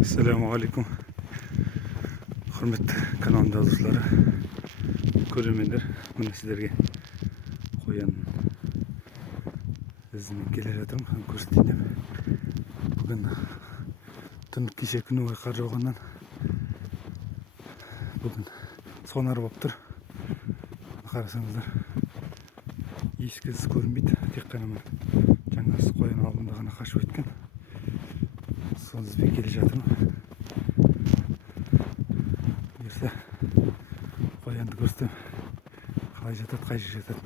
Assalamu alaikum. Hürmetli kanalım yazıcıları, көрермендер, mine sizlerge koyan izini gele жатырмын, көрсетейін деп. Бүгін түндік кеше күні бойы қар жауғаннан бүгін сонар болып тұр. Қарасаңыздар, ешкіз көрінбейді, тек қана жаңа қоян алдында ғана қашып өткен. Сол ізбен келе жатырмын. Берсе қоянды көрсетем, қалай жатады, қай жер жатады.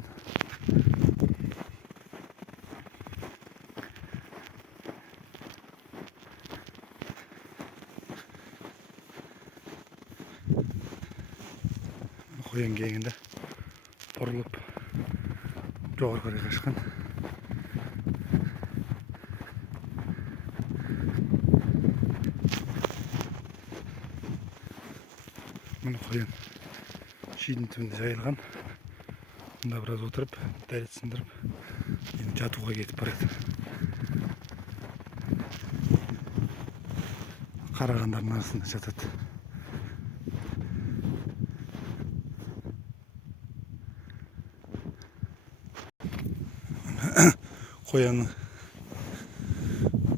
Қоян келгенде бұрылып жоғары қарай қашқан. Мына қоян шидің түбінде жайылған. Мұнда біраз отырып, дәрет сындырып, енді жатуға кетіп барады. Қарағандардың арасында жатады. Қоянның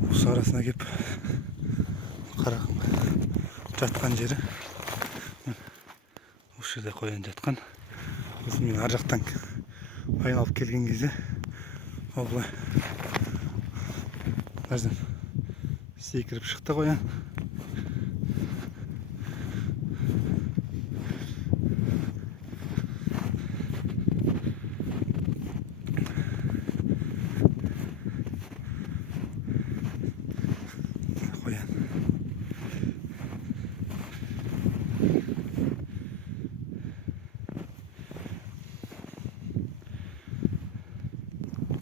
осы арасына кеп жатқан жері. Осы жерде қоян жатқан. Осы мен ар жақтан айналып келген кезде ол былай мына секіріп шықты қоян.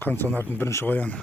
Қан сонардың бірінші қояны.